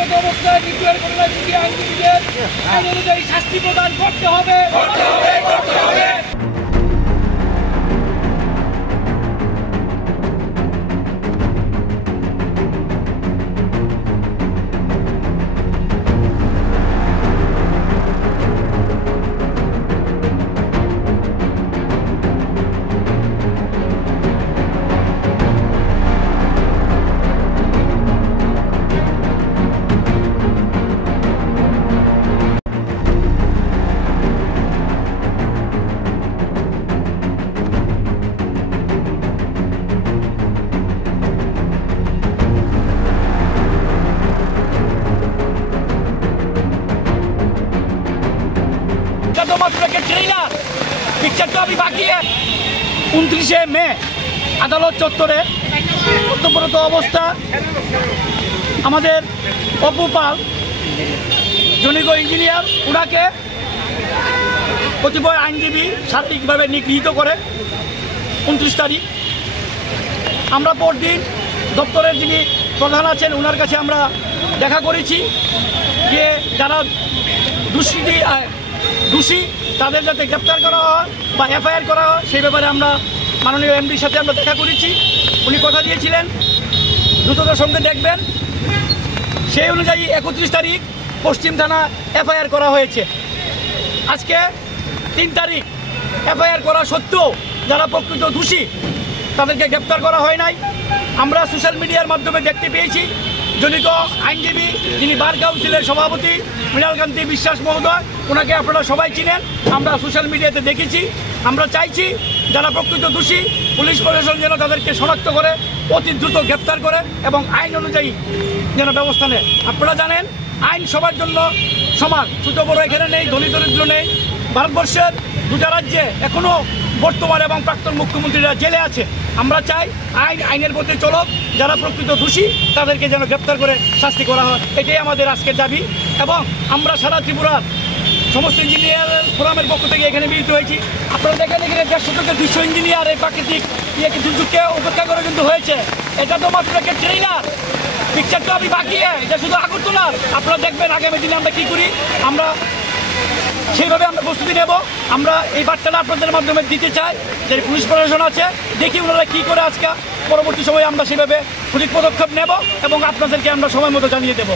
এমত অবস্থায় নির্দোষের ঘটনায় যদি আইনজীবীদের আইন অনুযায়ী শাস্তি প্রদান করতে হবে। বাকি 29 মে আদালত চত্বরে কর্তব্যরত অবস্থা আমাদের অপু পাল জনৈক ইঞ্জিনিয়ার, ওনাকে কতিপয় আইনজীবী শারীরিকভাবে নিগৃহীত করে 29 তারিখ। আমরা পরদিন দপ্তরের যিনি প্রধান আছেন ওনার কাছে আমরা দেখা করেছি যে যারা দোষী তাদের যাতে গ্রেপ্তার করা হয় বা এফআইআর করা হয় সেই ব্যাপারে আমরা মাননীয় এমডির সাথে আমরা দেখা করেছি। উনি কথা দিয়েছিলেন দ্রুততার সঙ্গে দেখবেন। সেই অনুযায়ী 31 তারিখ পশ্চিম থানা এফআইআর করা হয়েছে। আজকে 3 তারিখ এফআইআর করা সত্ত্বেও যারা প্রকৃত দোষী তাদেরকে গ্রেপ্তার করা হয় নাই। আমরা সোশ্যাল মিডিয়ার মাধ্যমে দেখতে পেয়েছি জনিত আইনজীবী যিনি বার কাউন্সিলের সভাপতি মৃণালকান্তি বিশ্বাস মহোদয়, ওনাকে আপনারা সবাই চিনেন, আমরা সোশ্যাল মিডিয়াতে দেখেছি। আমরা চাইছি যারা প্রকৃত দোষী পুলিশ প্রশাসন যেন তাদেরকে শনাক্ত করে অতি দ্রুত গ্রেপ্তার করে এবং আইন অনুযায়ী যেন ব্যবস্থা নেয়। আপনারা জানেন আইন সবার জন্য সমান, ছোট বড় এখানে নেই, ধনী দরিদ্র নেই। ভারতবর্ষের 2টা রাজ্যে এখনও বর্তমান এবং প্রাক্তন মুখ্যমন্ত্রীরা জেলে আছে। আমরা চাই আইনের পথে চলক, যারা প্রকৃত দোষী তাদেরকে যেন গ্রেপ্তার করে শাস্তি করা হয়, এটাই আমাদের আজকের দাবি। এবং আমরা সারা ত্রিপুরার সমস্ত ইঞ্জিনিয়ার ফোরামের পক্ষ থেকে এখানে মিলিত হয়েছি। আপনারা দেখেন এখানে 150 থেকে 200 ইঞ্জিনিয়ার এই প্রাকৃতিক দুর্যোগকে উপেক্ষা করে কিন্তু হয়েছে। এটা তো মাত্র একটা ট্রেইলার, পিকচারটা আমি বাকি, এটা শুধু আগরতলার। আপনারা দেখবেন আগামী দিনে আমরা কী করি, আমরা সেইভাবে আমরা প্রস্তুতি নেব। আমরা এই বার্তাটা আপনাদের মাধ্যমে দিতে চাই যে পুলিশ প্রশাসন আছে, দেখি ওনারা কী করে আজকে পরবর্তী সময়ে আমরা সেভাবে সঠিক পদক্ষেপ নেব এবং আপনাদেরকে আমরা সময় মতো জানিয়ে দেবো।